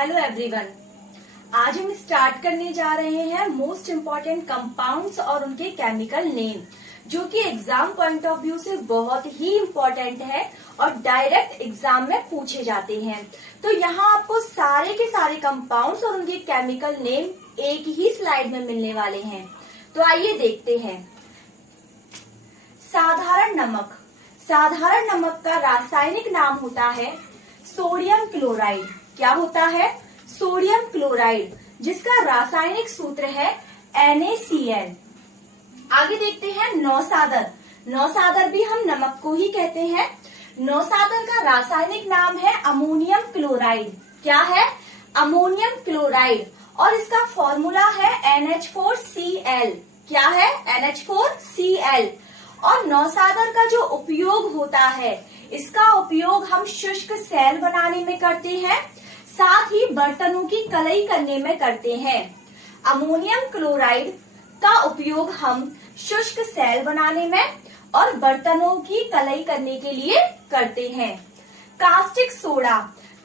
Hello everyone. आज हम start करने जा रहे हैं मोस्ट इम्पॉर्टेंट कंपाउंड्स और उनके केमिकल नेम, जो कि एग्जाम पॉइंट ऑफ व्यू से बहुत ही इम्पोर्टेंट है और डायरेक्ट एग्जाम में पूछे जाते हैं। तो यहाँ आपको सारे के सारे कंपाउंड्स और उनके केमिकल नेम एक ही स्लाइड में मिलने वाले हैं। तो आइए देखते हैं। साधारण नमक। साधारण नमक का रासायनिक नाम होता है सोडियम क्लोराइड। क्या होता है? सोडियम क्लोराइड, जिसका रासायनिक सूत्र है NaCl। आगे देखते हैं नौसादर। नौसादर भी हम नमक को ही कहते हैं। नौसादर का रासायनिक नाम है अमोनियम क्लोराइड। क्या है? Ammonium chloride. और इसका फॉर्मूला है NH4Cl। क्या है? NH4Cl। और नौसादर का जो उपयोग होता है, इसका उपयोग हम शुष्क सेल बनाने में करते हैं, साथ ही बर्तनों की कलई करने में करते हैं। अमोनियम क्लोराइड का उपयोग हम शुष्क सेल बनाने में और बर्तनों की कलई करने के लिए करते हैं। Caustic soda.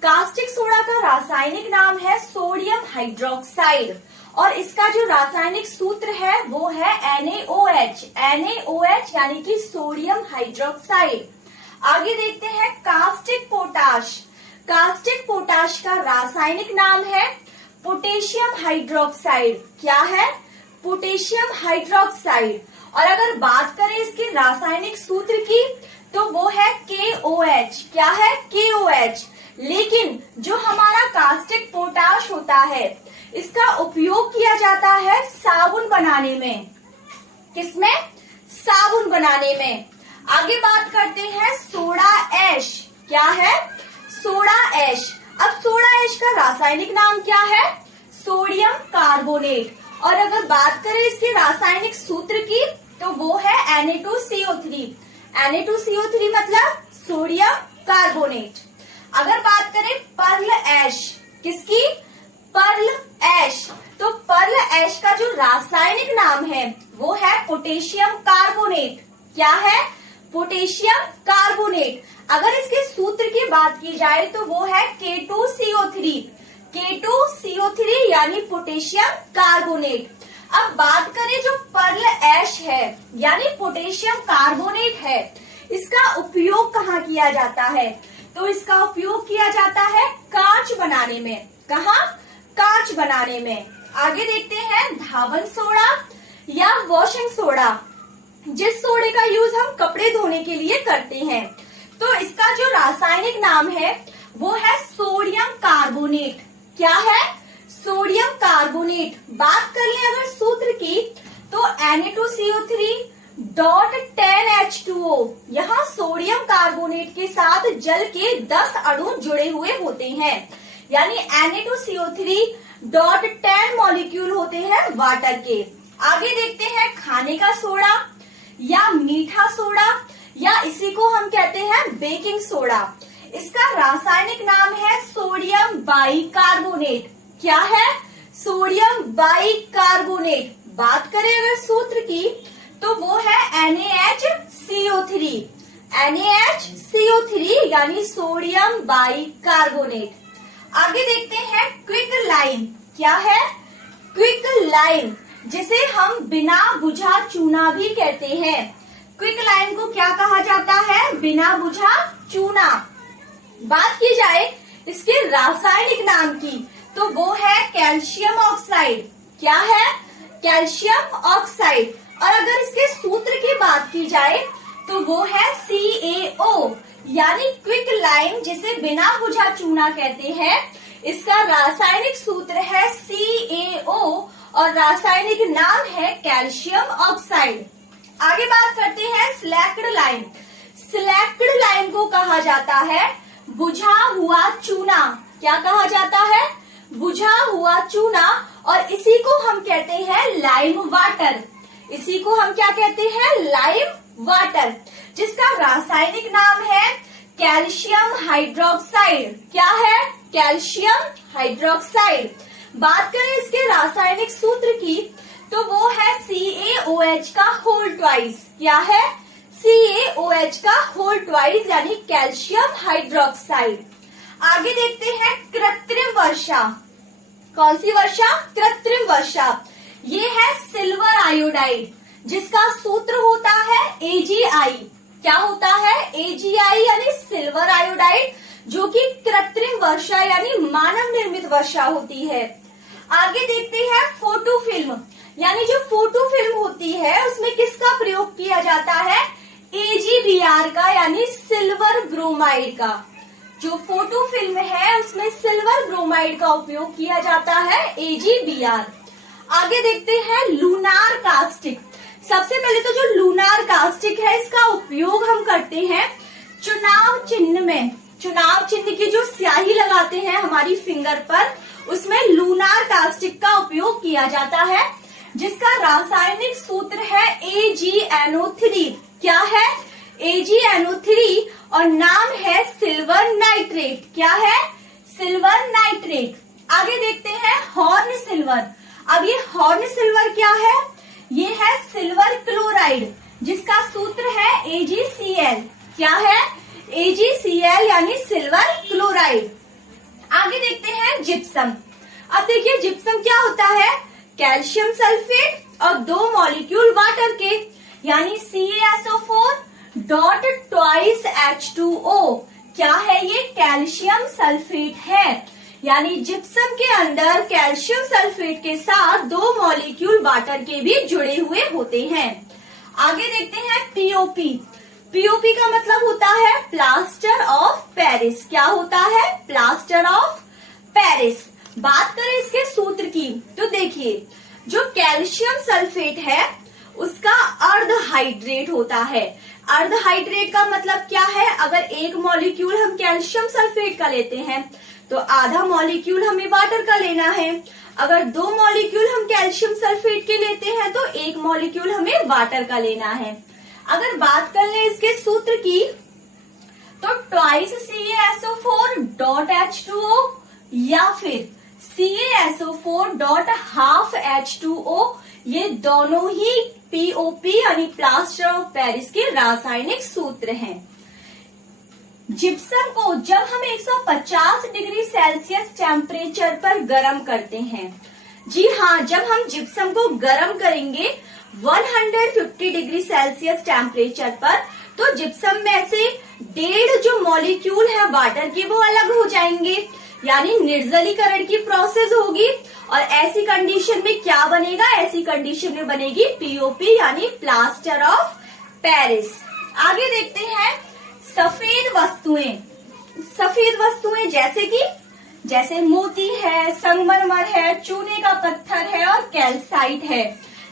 कास्टिक सोडा का रासायनिक नाम है सोडियम हाइड्रोक्साइड और इसका जो रासायनिक सूत्र है वो है NaOH। NaOH यानी कि सोडियम हाइड्रोक्साइड। आगे देखते हैं कास्टिक पोटाश। कास्टिक पोटाश का रासायनिक नाम है पोटेशियम हाइड्रोक्साइड। क्या है? Potassium hydroxide. और अगर बात करें इसके रासायनिक सूत्र की तो वो है KOH। क्या है? KOH। लेकिन जो हमारा कास्टिक पोटाश होता है, इसका उपयोग किया जाता है साबुन बनाने में। किसमें? साबुन बनाने में। आगे बात करते हैं सोडा ऐश। क्या है? Soda ash. अब सोडा ऐश का रासायनिक नाम क्या है? Sodium carbonate. और अगर बात करें इसके रासायनिक सूत्र की तो वो है Na2CO3। Na2CO3 मतलब सोडियम कार्बोनेट। अगर बात करें पर्ल ऐश, किसकी? पर्ल ऐश। तो पर्ल ऐश का जो रासायनिक नाम है वो है पोटेशियम कार्बोनेट। क्या है? Potassium carbonate. अगर इसके सूत्र की बात की जाए तो वो है K2CO3। K2CO3 यानी पोटेशियम कार्बोनेट। अब बात करें जो पर्ल ऐश है यानी पोटेशियम कार्बोनेट है, इसका उपयोग कहाँ किया जाता है? तो इसका उपयोग किया जाता है कांच बनाने में। कहाँ? कांच बनाने में। आगे देखते हैं धावन सोडा या वॉशिंग सोडा, जिस सोडे का यूज हम कपड़े धोने के लिए करते हैं। तो इसका जो रासायनिक नाम है वो है सोडियम कार्बोनेट। क्या है? Sodium carbonate. बात कर ले अगर सूत्र की तो Na2CO3.10H2O। यहाँ सोडियम कार्बोनेट के साथ जल के 10 अणु जुड़े हुए होते हैं, यानी Na2CO3.10 मॉलिक्यूल होते हैं वाटर के। आगे देखते हैं खाने का सोडा या मीठा सोडा या इसी को हम कहते हैं बेकिंग सोडा। इसका रासायनिक नाम है सोडियम बाइकार्बोनेट। क्या है? Sodium bicarbonate. बात करें अगर सूत्र की तो वो है NaHCO3। NaHCO3 यानी सोडियम बाइकार्बोनेट। आगे देखते हैं क्विक लाइम। क्या है? क्विक लाइम, जिसे हम बिना बुझा चूना भी कहते हैं। क्विक लाइम को क्या कहा जाता है? बिना बुझा चूना। बात की जाए इसके रासायनिक नाम की तो वो है कैल्शियम ऑक्साइड। क्या है? Calcium oxide. और अगर इसके सूत्र की बात की जाए तो वो है CaO, यानी क्विक लाइम जिसे बिना बुझा चूना कहते हैं। इसका रासायनिक सूत्र है CaO और रासायनिक नाम है कैल्शियम ऑक्साइड। आगे बात करते हैं स्लैक्ड लाइम। स्लैक्ड लाइम को कहा जाता है बुझा हुआ चूना। क्या कहा जाता है? बुझा हुआ चूना। और इसी को हम कहते हैं लाइम वाटर। इसी को हम क्या कहते हैं? लाइम वाटर, जिसका रासायनिक नाम है कैल्शियम हाइड्रोक्साइड। क्या है? Calcium hydroxide. बात करें इसके रासायनिक सूत्र की तो वो है CaOH का होल ट्वाइस। क्या है? CaOH का होल ट्वाइस यानी कैल्शियम हाइड्रोक्साइड। आगे देखते हैं कृत्रिम वर्ष। वर्षा। कौन सी वर्षा? कृत्रिम वर्षा। ये है सिल्वर आयोडाइड, जिसका सूत्र होता है AgI। क्या होता है? AgI यानी सिल्वर आयोडाइड, जो कि कृत्रिम वर्षा यानी मानव निर्मित वर्षा होती है। आगे देखते हैं फोटो फिल्म, यानी जो फोटो फिल्म होती है उसमें किसका प्रयोग किया जाता है? AgBr का, यानी सिल्वर ब्रोमाइड का। जो फोटो फिल्म है उसमें सिल्वर ब्रोमाइड का उपयोग किया जाता है, AgBr। आगे देखते हैं लूनार कास्टिक। सबसे पहले तो जो लूनार कास्टिक है इसका उपयोग हम करते हैं चुनाव चिन्ह में। चुनाव चिन्ह की जो स्याही लगाते हैं हमारी फिंगर पर, उसमें लूनार कास्टिक का उपयोग किया जाता है, जिसका रासायनिक सूत्र है AgNO3। क्या है? AgNO3 और नाम है सिल्वर नाइट्रेट। क्या है? Silver nitrate. आगे देखते हैं हॉर्न सिल्वर। अब ये हॉर्न सिल्वर क्या है? ये है सिल्वर क्लोराइड, जिसका सूत्र है AgCl। क्या है? AgCl यानी सिल्वर क्लोराइड। आगे देखते हैं जिप्सम। अब देखिए जिप्सम क्या होता है? कैल्शियम सल्फेट और 2 मॉलिक्यूल वाटर के, यानी CaSO4 डॉट ट्वाइस H2O। क्या है? ये कैल्शियम सल्फेट है, यानी जिप्सम के अंदर कैल्शियम सल्फेट के साथ 2 मॉलिक्यूल वाटर के भी जुड़े हुए होते हैं। आगे देखते हैं POP। POP का मतलब होता है प्लास्टर ऑफ पेरिस। क्या होता है? Plaster of Paris. बात करें इसके सूत्र की तो देखिए, जो कैल्शियम सल्फेट है उसका अर्ध हाइड्रेट होता है। अर्ध हाइड्रेट का मतलब क्या है? अगर एक मॉलिक्यूल हम कैल्शियम सल्फेट का लेते हैं तो आधा मॉलिक्यूल हमें वाटर का लेना है। अगर 2 मॉलिक्यूल हम कैल्शियम सल्फेट के लेते हैं तो 1 मॉलिक्यूल हमें वाटर का लेना है। अगर बात कर ले इसके सूत्र की तो ट्वाइस CaSO4 डॉट H2O या फिर CaSO4 डॉट हाफ H2O, ये दोनों ही POP यानी प्लास्टर ऑफ पेरिस के रासायनिक सूत्र हैं। जिप्सम को जब हम 150 डिग्री सेल्सियस टेम्परेचर पर गर्म करते हैं, जी हाँ, जब हम जिप्सम को गर्म करेंगे 150 डिग्री सेल्सियस टेम्परेचर पर, तो जिप्सम में से 1.5 जो मॉलिक्यूल है वाटर के वो अलग हो जाएंगे, यानी निर्जलीकरण की प्रोसेस होगी। और ऐसी कंडीशन में क्या बनेगा? ऐसी कंडीशन में बनेगी POP यानी प्लास्टर ऑफ पेरिस। आगे देखते हैं सफेद वस्तुएं। सफेद वस्तुएं जैसे मोती है, संगमरमर है, चूने का पत्थर है और कैल्साइट है।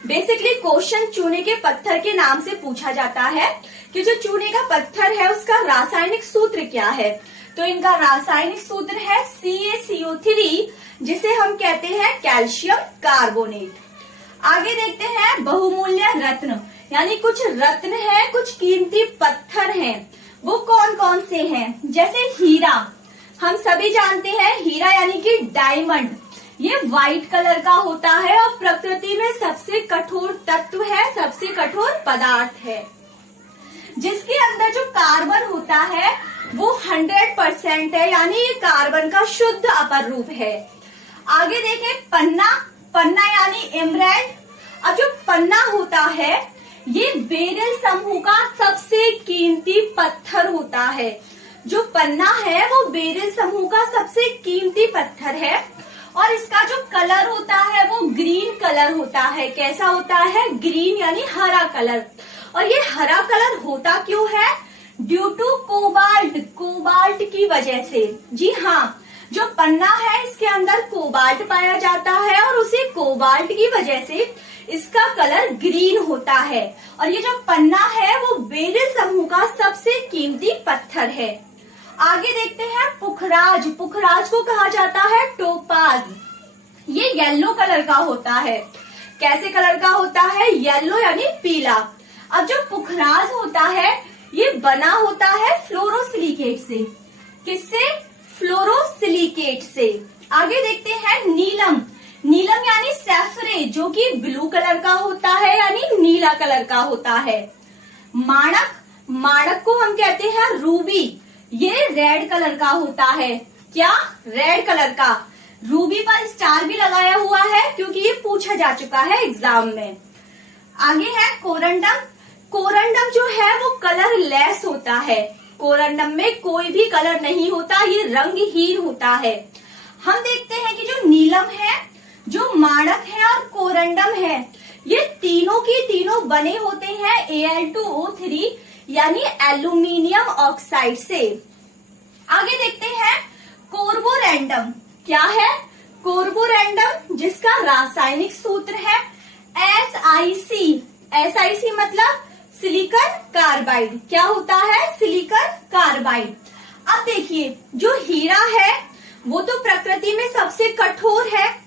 बेसिकली क्वेश्चन चूने के पत्थर के नाम से पूछा जाता है कि जो चूने का पत्थर है उसका रासायनिक सूत्र क्या है। तो इनका रासायनिक सूत्र है CaCO3, जिसे हम कहते हैं कैल्शियम कार्बोनेट। आगे देखते हैं बहुमूल्य रत्न, यानी कुछ रत्न है, कुछ कीमती पत्थर हैं। वो कौन कौन से हैं? जैसे हीरा, हम सभी जानते हैं हीरा यानी कि डायमंड, ये व्हाइट कलर का होता है और प्रकृति में सबसे कठोर तत्व है, सबसे कठोर पदार्थ है, जिसके अंदर जो कार्बन होता है वो 100% है, यानी ये कार्बन का शुद्ध अपर रूप है। आगे देखें पन्ना यानी एमराल्ड। अब जो पन्ना होता है ये बेरिल समूह का सबसे कीमती पत्थर होता है। जो पन्ना है वो बेरिल समूह का सबसे कीमती पत्थर है और इसका जो कलर होता है वो ग्रीन कलर होता है। कैसा होता है? ग्रीन यानी हरा कलर। और ये हरा कलर होता क्यों है? ड्यू टू कोबाल्ट की वजह से। जी हाँ, जो पन्ना है इसके अंदर कोबाल्ट पाया जाता है और उसी कोबाल्ट की वजह से इसका कलर ग्रीन होता है। और ये जो पन्ना है वो बेरिल समूह का सबसे कीमती पत्थर है। आगे देखते हैं पुखराज। पुखराज को कहा जाता है टोपाज। ये येलो कलर का होता है। कैसे कलर का होता है? येलो यानी पीला। अब जो पुखराज होता है ये बना होता है फ्लोरोसिलिकेट से। किससे? फ्लोरोसिलिकेट से। आगे देखते हैं नीलम। नीलम यानी सैफरे, जो कि ब्लू कलर का होता है यानी नीला कलर का होता है। माणक को हम कहते हैं रूबी। ये रेड कलर का होता है। क्या? रेड कलर का। रूबी पर स्टार भी लगाया हुआ है क्योंकि ये पूछा जा चुका है एग्जाम में। आगे है कोरंडम। कोरंडम जो है वो कलर लेस होता है। कोरंडम में कोई भी कलर नहीं होता, ये रंगहीन होता है। हम देखते हैं कि जो नीलम है, जो माणक है और कोरंडम है, ये तीनों की तीनों बने होते हैं Al2O3 यानी एल्यूमिनियम ऑक्साइड से। आगे देखते हैं कार्बोरेंडम। क्या है कार्बोरेंडम, जिसका रासायनिक सूत्र है SiC। SiC मतलब सिलिकॉन कार्बाइड। क्या होता है? Silicon carbide. अब देखिए, जो हीरा है वो तो प्रकृति में सबसे कठोर है,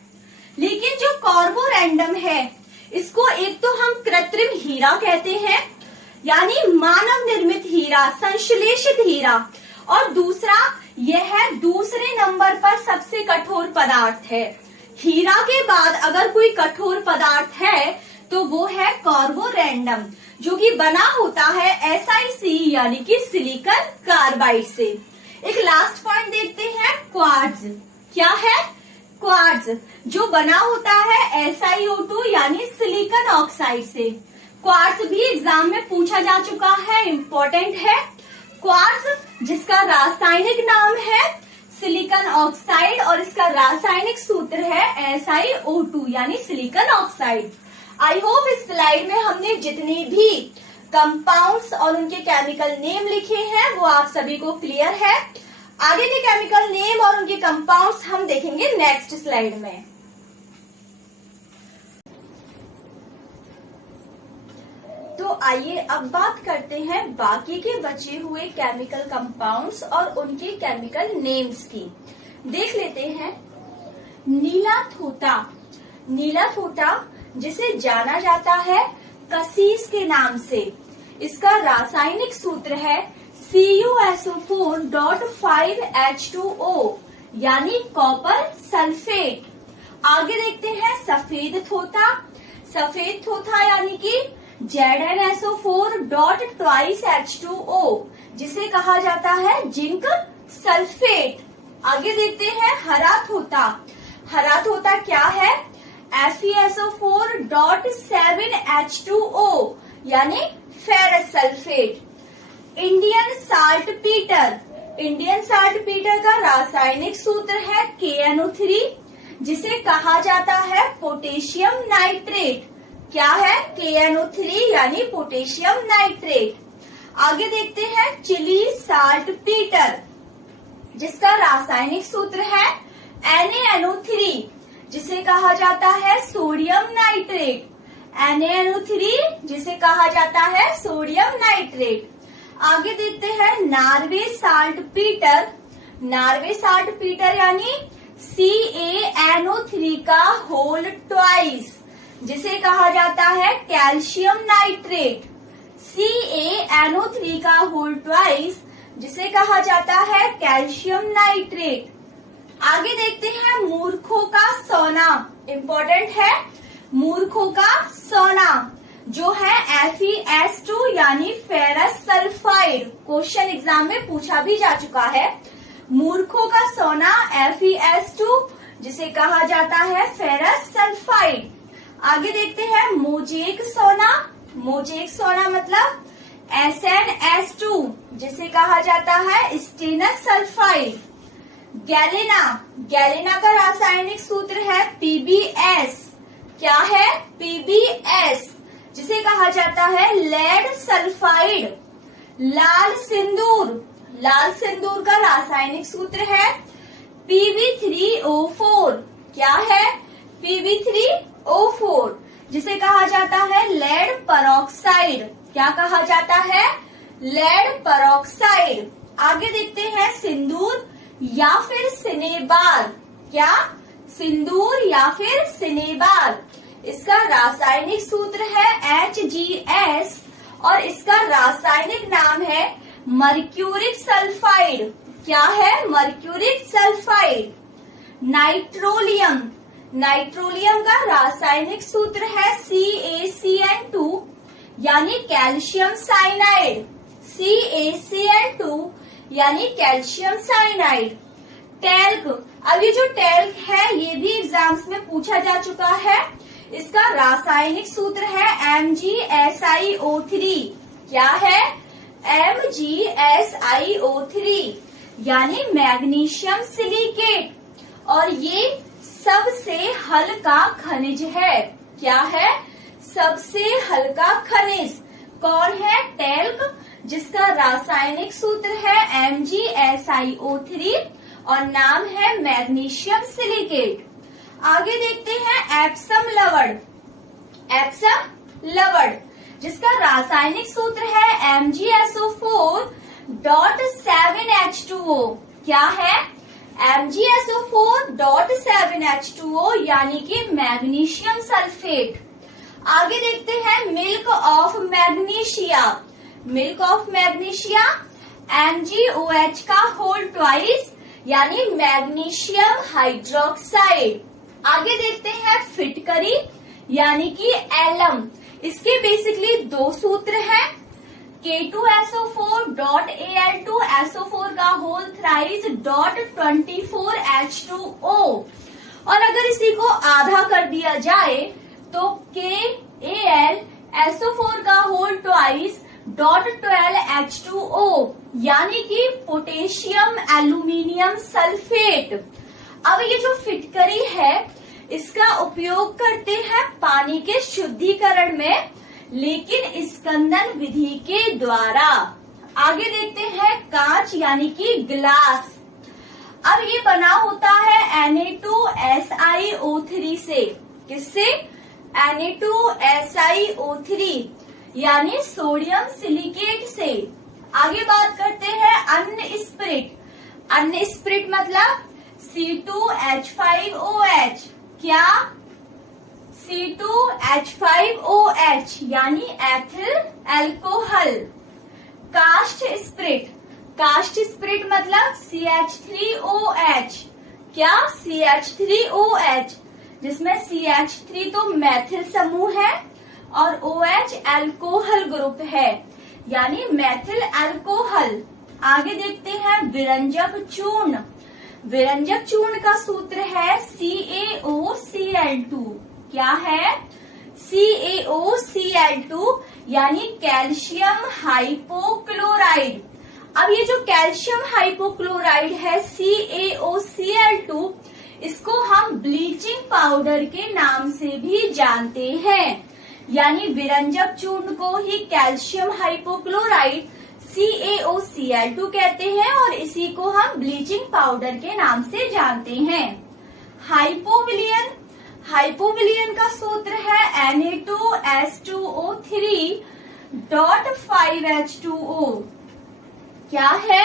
लेकिन जो कार्बोरेंडम है इसको एक तो हम कृत्रिम हीरा कहते हैं, यानी मानव निर्मित हीरा, संश्लेषित हीरा, और दूसरा यह है दूसरे नंबर पर सबसे कठोर पदार्थ है। हीरा के बाद अगर कोई कठोर पदार्थ है तो वो है कार्बोरेंडम, जो कि बना होता है SiC यानी कि सिलिकॉन कार्बाइड से। एक लास्ट पॉइंट देखते हैं क्वार्ट्ज। क्या है? क्वार्ट्ज जो बना होता है SiO2 यानी सिलिकॉन ऑक्साइड से। क्वार्ट्ज भी एग्जाम में पूछा जा चुका है, इम्पोर्टेंट है। क्वार्ट्ज जिसका रासायनिक नाम है सिलिकॉन ऑक्साइड और इसका रासायनिक सूत्र है SiO2 यानी सिलिकॉन ऑक्साइड। आई होप इस स्लाइड में हमने जितने भी कंपाउंड्स और उनके केमिकल नेम लिखे हैं वो आप सभी को क्लियर है। आगे के केमिकल नेम और उनके कंपाउंड्स हम देखेंगे नेक्स्ट स्लाइड में। तो आइए अब बात करते हैं बाकी के बचे हुए केमिकल कंपाउंड्स और उनके केमिकल नेम्स की। देख लेते हैं नीला थोथा। नीला थोथा जिसे जाना जाता है कसीस के नाम से, इसका रासायनिक सूत्र है CuSO4.5H2O यानी कॉपर सल्फेट। आगे देखते हैं सफेद थोथा। सफेद थोथा यानी कि ZnSO4.2H2O जिसे कहा जाता है जिंक सल्फेट। आगे देखते हैं हरा थोथा। हरा थोथा क्या है? FeSO4.7H2O यानी ferrous sulphate. Indian salt Peter. Indian salt Peter का रासायनिक सूत्र है KNO3 जिसे कहा जाता है पोटेशियम नाइट्रेट। क्या है? KNO3 यानी पोटेशियम नाइट्रेट। आगे देखते हैं चिली साल्ट पीटर जिसका रासायनिक सूत्र है NaNO3 जिसे कहा जाता है सोडियम नाइट्रेट। NaNO3 जिसे कहा जाता है सोडियम नाइट्रेट। आगे देखते हैं Norway salt Peter. Norway salt Peter यानी CaNO3 का होल ट्वाइस जिसे कहा जाता है कैल्शियम नाइट्रेट। CaNO3 का होल ट्वाइस जिसे कहा जाता है कैल्शियम नाइट्रेट। आगे देखते हैं मूर्खों का सोना। इम्पोर्टेंट है मूर्खों का सोना जो है FeS2 यानी फेरस सल्फाइड। क्वेश्चन एग्जाम में पूछा भी जा चुका है। मूर्खों का सोना FeS2 जिसे कहा जाता है फेरस सल्फाइड। आगे देखते हैं मोजेक सोना। मोजेक सोना मतलब SNS2 जिसे कहा जाता है स्टेनस सल्फाइड। गैलेना। गैलेना का रासायनिक सूत्र है PbS। क्या है? PbS जिसे कहा जाता है लेड सल्फाइड। लाल सिंदूर। लाल सिंदूर का रासायनिक सूत्र है Pb3O4। क्या है? Pb3O4 जिसे कहा जाता है लेड परऑक्साइड। क्या कहा जाता है? Lead peroxide. आगे देखते हैं सिंदूर या फिर सिनेबार। क्या? सिंदूर या फिर सिनेबार। इसका रासायनिक सूत्र है HgS और इसका रासायनिक नाम है मर्क्यूरिक सल्फाइड। क्या है? Mercuric sulphide. नाइट्रोलियम। नाइट्रोलियम का रासायनिक सूत्र है CaCN2 यानी कैल्शियम साइनाइड। CaCN2 यानी कैल्शियम साइनाइड। टैल्क। अब ये जो टैल्क है ये भी एग्जाम्स में पूछा जा चुका है। इसका रासायनिक सूत्र है MgSiO3। क्या है? MgSiO3 यानी मैग्नीशियम सिलिकेट। और ये सबसे हल्का खनिज है। क्या है? सबसे हल्का खनिज कौन है? टैल्क, जिसका रासायनिक सूत्र है MgSiO3 और नाम है मैग्नीशियम सिलिकेट। आगे देखते हैं एप्सम लवण। एप्सम लवण जिसका रासायनिक सूत्र है MgSO4.7H2O। क्या है? MgSO4.7H2O यानी कि मैग्नीशियम सल्फेट। आगे देखते हैं milk of magnesia. Milk of magnesia MgOH का होल ट्वाइस यानी मैग्नीशियम हाइड्रोक्साइड। आगे देखते हैं फिटकरी यानी कि एलम। इसके बेसिकली दो सूत्र हैं, K2SO4.Al2SO4 का होल थ्राइस .24H2O। और अगर इसी को आधा कर दिया जाए तो KAlSO4 का होल ट्वाइस .12H2O यानी कि पोटेशियम एल्यूमिनियम सल्फेट। अब ये जो फिटकरी है इसका उपयोग करते हैं पानी के शुद्धिकरण में, लेकिन स्कंदन विधि के द्वारा। आगे देखते हैं कांच यानी कि ग्लास। अब ये बना होता है Na2SiO3 से। किससे? Na2SiO3 यानी सोडियम सिलिकेट से। आगे बात करते हैं अन्य स्पिरिट। अन्य स्पिरिट मतलब C2H5OH। क्या? C2H5OH यानी ethyl alcohol. Cast spirit. Cast spirit मतलब CH3OH। क्या? CH3OH जिसमें CH3 तो मैथिल समूह है और OH अल्कोहल ग्रुप है यानी मैथिल अल्कोहल। आगे देखते हैं विरंजक चूर्ण। विरंजक चूर्ण का सूत्र है CaOCl2। क्या है? CaOCl2 यानी कैल्शियम हाइपोक्लोराइड। अब ये जो कैल्शियम हाइपोक्लोराइड है CaOCl2 इसको हम ब्लीचिंग पाउडर के नाम से भी जानते हैं। यानी विरंजक चूर्ण को ही कैल्शियम हाइपोक्लोराइड CaOCl2 कहते हैं और इसी को हम ब्लीचिंग पाउडर के नाम से जानते हैं। हाइपोविलियन। हाइपोविलियन का सूत्र है Na2S2O3.5H2O। क्या है?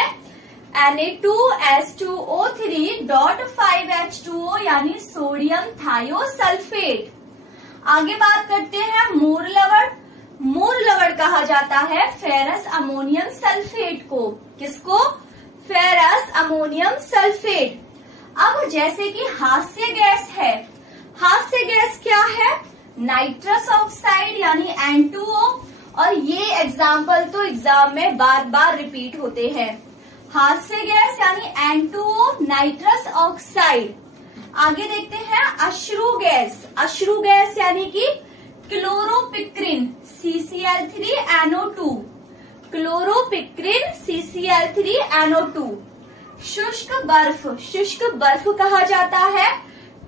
Na2S2O3.5H2O यानी सोडियम थायोसल्फेट। आगे बात करते हैं मूर लवण। मूर लवण कहा जाता है फेरस अमोनियम सल्फेट को। किसको? Ferrous ammonium sulphate. अब जैसे कि हास्य गैस है। हास्य गैस क्या है? नाइट्रस ऑक्साइड यानी N2O। और ये एग्जाम्पल तो एग्जाम में बार बार रिपीट होते हैं। हास्य गैस यानी N2O नाइट्रस ऑक्साइड। आगे देखते हैं अश्रु गैस। अश्रु गैस यानी कि क्लोरोपिक्रिन CCl3NO2। Chloropicrin CCl3NO2। शुष्क बर्फ। शुष्क बर्फ कहा जाता है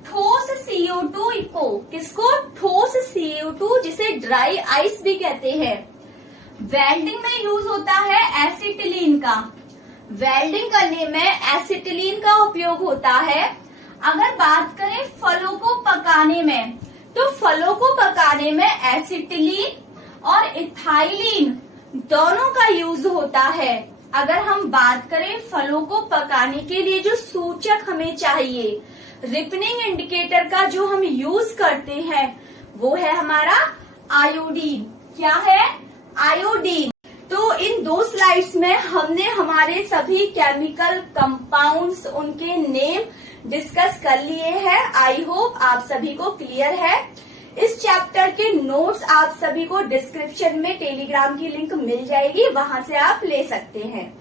ठोस CO2 को। किसको? ठोस CO2 जिसे ड्राई आइस भी कहते हैं। वेल्डिंग में यूज होता है एसिटिलीन का। वेल्डिंग करने में एसिटिलीन का उपयोग होता है। अगर बात करें फलों को पकाने में तो फलों को पकाने में एसिटिलीन और इथाइलीन दोनों का यूज होता है। अगर हम बात करें फलों को पकाने के लिए जो सूचक हमें चाहिए, रिपनिंग इंडिकेटर का जो हम यूज करते हैं वो है हमारा आयोडीन। क्या है? आयोडीन। तो इन दो स्लाइड्स में हमने हमारे सभी केमिकल कंपाउंड्स उनके नेम डिस्कस कर लिए हैं। आई होप आप सभी को क्लियर है। इस चैप्टर के नोट्स आप सभी को डिस्क्रिप्शन में टेलीग्राम की लिंक मिल जाएगी, वहां से आप ले सकते हैं।